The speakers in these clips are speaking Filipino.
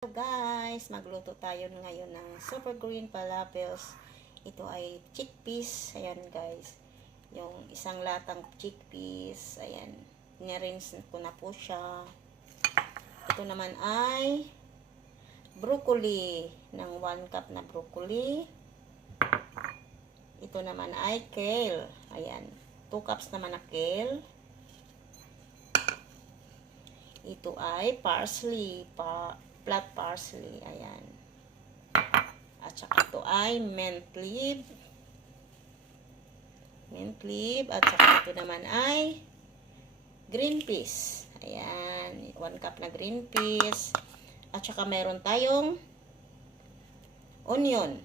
Hello guys, magluto tayo ngayon ng super green falafels. Ito ay chickpeas. Ayan guys, yung isang latang chickpeas. Ayan, nirinse ko na po siya. Ito naman ay broccoli, ng 1 cup na broccoli. Ito naman ay kale. Ayan, 2 cups naman na kale. Ito ay parsley, flat parsley. Ayan. At saka ito ay mint leaf. Mint leaf. At saka ito naman ay green peas. Ayan. 1 cup na green peas. At saka meron tayong onion.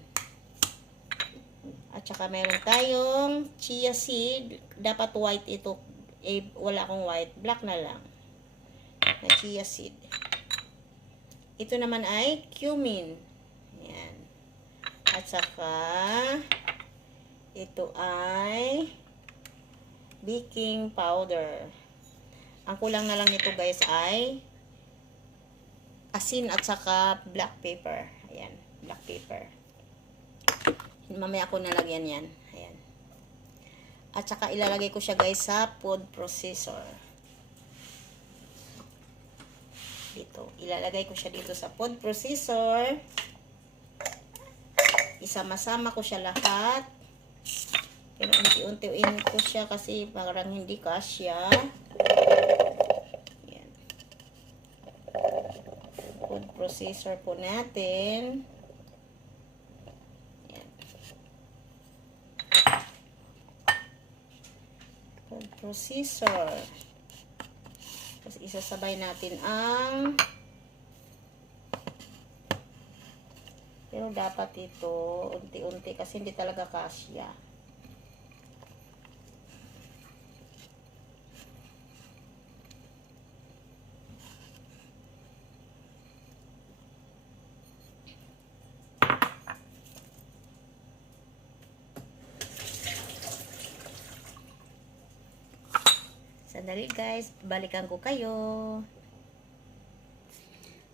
At saka meron tayong chia seed. Dapat white ito. Eh, wala akong white. Black na lang. Na chia seed. Ito naman ay cumin. Ayan. At saka, ito ay baking powder. Ang kulang na lang nito guys ay asin at saka black pepper. Ayan, black pepper. Mamaya ako nalagyan yan. Ayan. At saka ilalagay ko siya guys sa food processor. Dito. Ilalagay ko siya dito sa food processor. Isama-sama ko siya lahat. Pero unti-untiin ko siya kasi parang hindi kasya. Ayan. Food processor po natin. Ayan. Food processor. Tapos isasabay natin ang, pero dapat ito unti-unti kasi hindi talaga kasya. Sandali guys, balikan ko kayo.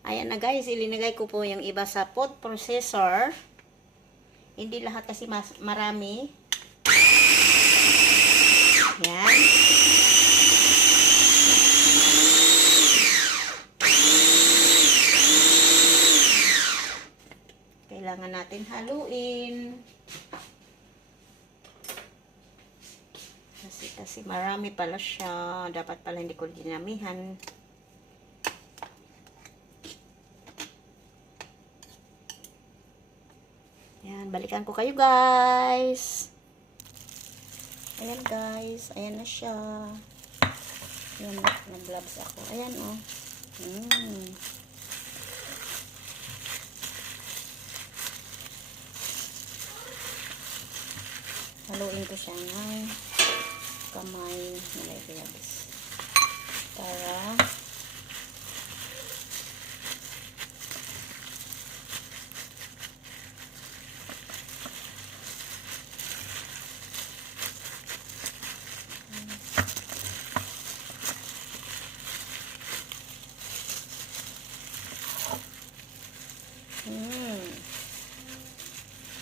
Ayan na guys, ilinagay ko po yung iba sa food processor. Hindi lahat kasi marami. Ayan. Kailangan natin haluin. Kasi marami pala siya. Dapat pala hindi ko dinamihan. Ayan, balikan ko kayo guys. Ayan guys, ayan na siya. Ayan, nag-gloves ako. Ayan oh. Haluin ko siya ng kamay na gloves para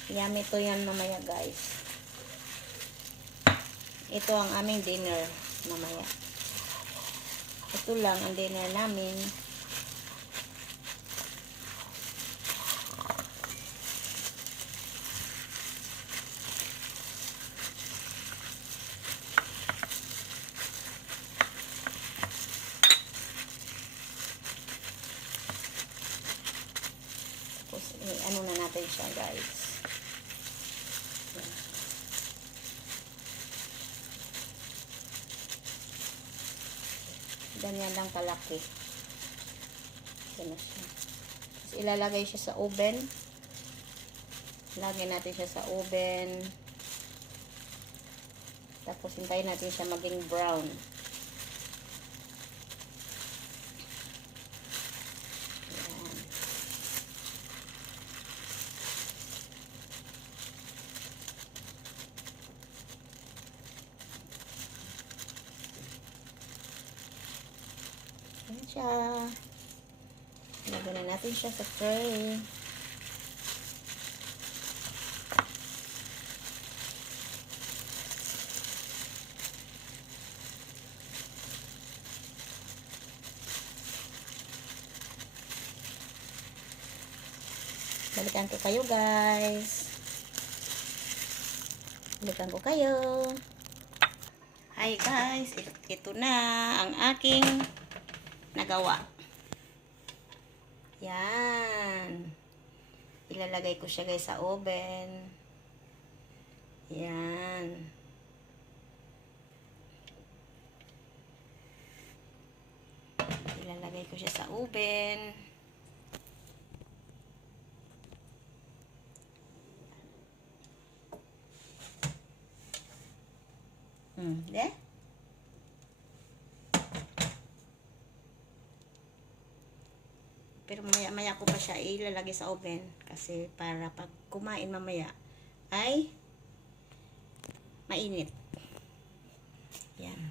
yummy to yan mamaya guys. Ito ang aming dinner mamaya. Ito lang ang dinner namin. Tapos ano na natin siya guys. Ganyan lang kalaki. Ganyan siya. Tapos ilalagay siya sa oven. Lagyan natin siya sa oven. Tapos hintayin natin siya maging brown. Ayan. Ayan siya. Lagyan na natin siya sa tray. Balikan ko kayo, guys. Balikan ko kayo. Hi, guys. Ito na ang aking nagawa. Yan. Ilalagay ko siya, guys, sa oven. Yan. Ilalagay ko siya sa oven. De? Pero maya ko pa siya ilalagay sa oven kasi para pag kumain mamaya ay mainit. Yan.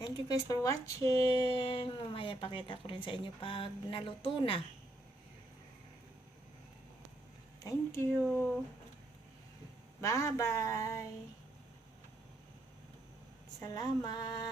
Thank you guys for watching. Mamaya pakita ko rin sa inyo pag naluto na. Thank you. Bye-bye. Salamat.